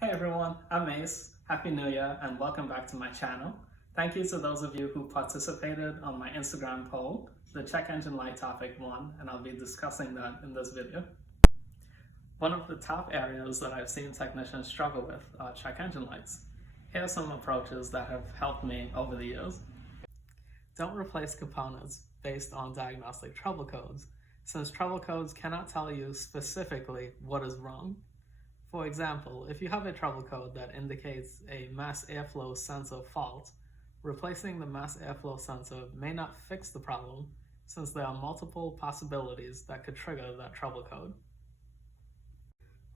Hey everyone, I'm Ace. Happy New Year and welcome back to my channel. Thank you to those of you who participated on my Instagram poll. The check engine light topic won, and I'll be discussing that in this video. One of the top areas that I've seen technicians struggle with are check engine lights. Here are some approaches that have helped me over the years. Don't replace components based on diagnostic trouble codes, since trouble codes cannot tell you specifically what is wrong. For example, if you have a trouble code that indicates a mass airflow sensor fault, replacing the mass airflow sensor may not fix the problem, since there are multiple possibilities that could trigger that trouble code.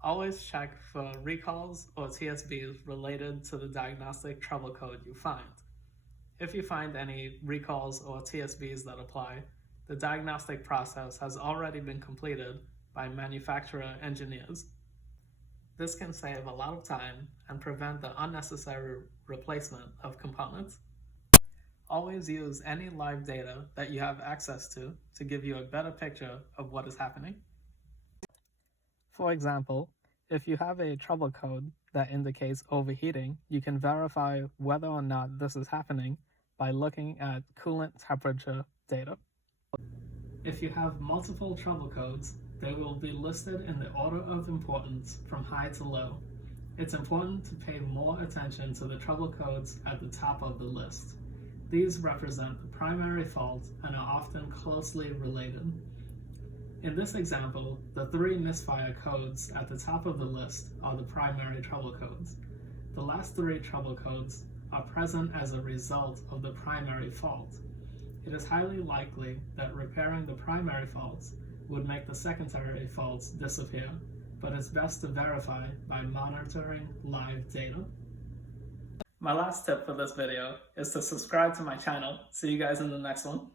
Always check for recalls or TSBs related to the diagnostic trouble code you find. If you find any recalls or TSBs that apply, the diagnostic process has already been completed by manufacturer engineers. This can save a lot of time and prevent the unnecessary replacement of components. Always use any live data that you have access to give you a better picture of what is happening. For example, if you have a trouble code that indicates overheating, you can verify whether or not this is happening by looking at coolant temperature data. If you have multiple trouble codes, they will be listed in the order of importance from high to low. It's important to pay more attention to the trouble codes at the top of the list. These represent the primary fault and are often closely related. In this example, the 3 misfire codes at the top of the list are the primary trouble codes. The last 3 trouble codes are present as a result of the primary fault. It is highly likely that repairing the primary faults would make the secondary faults disappear, but it's best to verify by monitoring live data. My last tip for this video is to subscribe to my channel. See you guys in the next one.